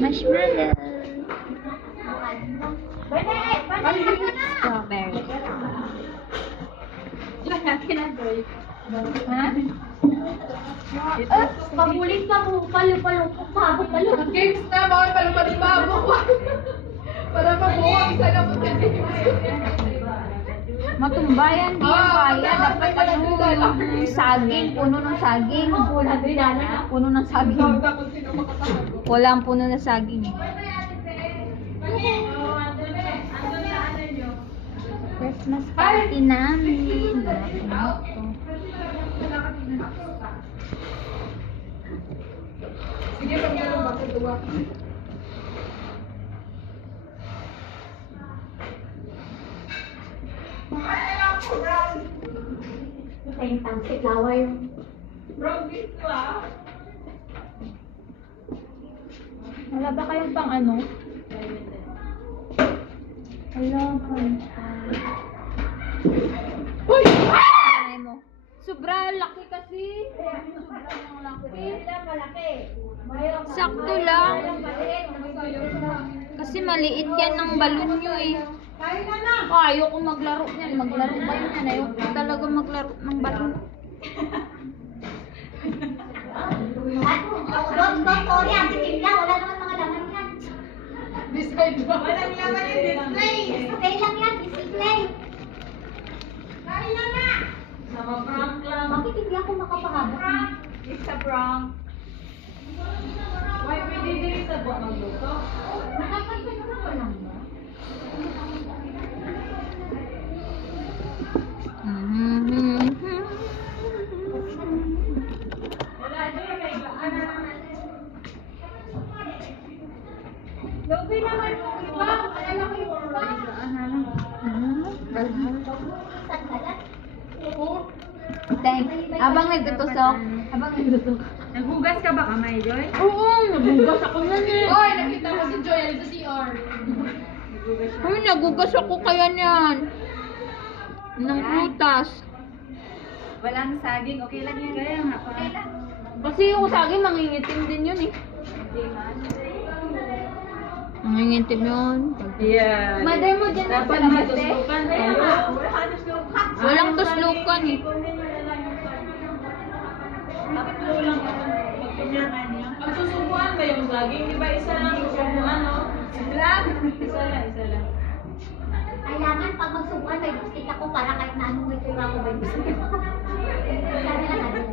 Marshmallow. Strawberry. Ha? Pabuling pa po, palupalupok, pabot-palupok. Games na, bawal palupalipabok. Para mabuwag sa labot ng Matumbayan, di yan kaya. Dapat ano, saging, puno ng saging. Puno ng saging. Walang puno ng saging. Christmas party namin. Sige, pag meron ba, tuwa. Yung tangsi flower yung... Wala ba kayong pang ano? Wala, kanta. Uy! Ay mo. Sobrang laki kasi. Sobrang laki. Sakto lang. Kasi maliit yan ng balon nyo eh. Ayoko maglaro niyan. Maglaro ba yun yan? Ayoko talaga maglaro ng balon. Don't worry, Ate Tingla, wala naman mga laman yan. Decide ba? Walang laman yung display. Display lang yan, display. Kain na na! Sama prank lang. Bakit hindi ako makapahabot? It's a prank. Why pwede din sa buwan magluto? Nakapansin mo naman lang ba? Lobi naman yung iba. Alala ko yung iba. Abang nagtutusok. Naghugas ka ba kamay, Joy? Oo, nagugas ako na eh. Oy, nakita ko si Joy. Alito si CR. Ay, nagugas ako kaya niyan. Ng prutas. Walang saging, okay lang yan. Kaya nga, okay lang. Kasi yung saging mangingitim din yun eh. Mangingitim yun. Yeah. Mother mo dyan Dapat sa labas eh. matuslukan tayo. Walang tuslukan eh. Tatlo lang magkunyangan niya. Ang susubuan ba yung saging? Di ba isa lang yung susubuan, no? Isa lang. Isa lang. Kailangan pag magsubuan, may gusto ako para kahit na anong may tura ko may gusto ko. Sabi lang natin.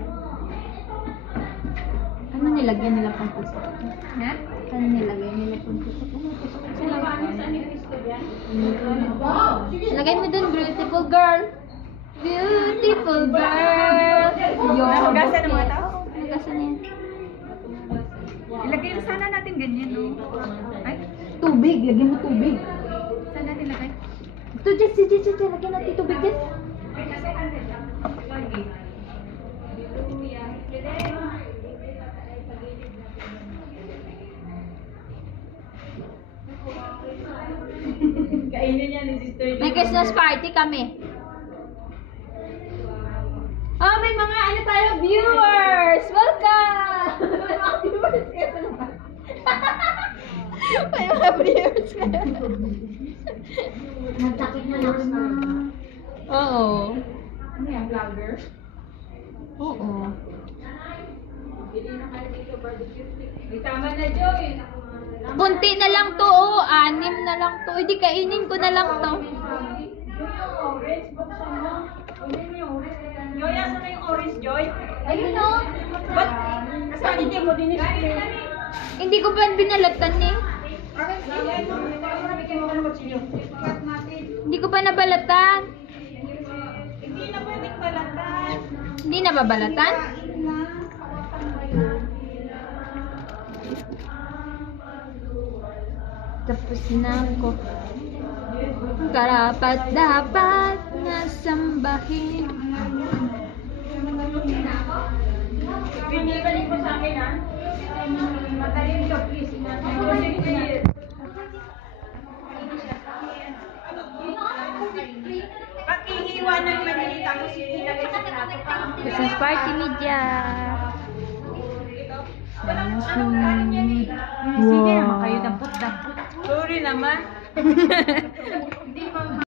Ano nilagyan nila pang puso? Ha? Ano nilagyan nila pang puso? Wow! Lagay mo dun, beautiful girl. Beautiful girl. Nahugasan ng mga tao? Hugasan niya. Ilagay na sana natin ganyan, no? Ay, Tubig, lagyan mo tubig. saan natin lagay? Ito, Jess, lagyan natin tubig, Jess. Kainin niya ni Sister May Christmas party kami. Oh, may mga ano tayo, viewers! Welcome! May mga viewers kayo naman. May mga viewers kayo. Nagsakit na lang sa Oo. Ano yan, vlogger? Oo. May tama na, Joy. Kunti na lang to, oh. 6 na lang to. Hindi, kainin ko na lang to. Joy, asan na yung orange, Joy? Ayun o. Ba't? Asan hindi mo din Hindi ko pa binalatan eh. Hindi ko pa nabalatan. Hindi na pwedeng balatan. Hindi na babalatan? Tapos na ako. Karapat dapat na sambahin. Binibalik mo sa akin, ha? Matalim ka, please. Pakihiwa ng maliliit Tapos ilagay sa plato pa. Christmas party media. Sige naman kayo dampot-dampot. Sorry naman.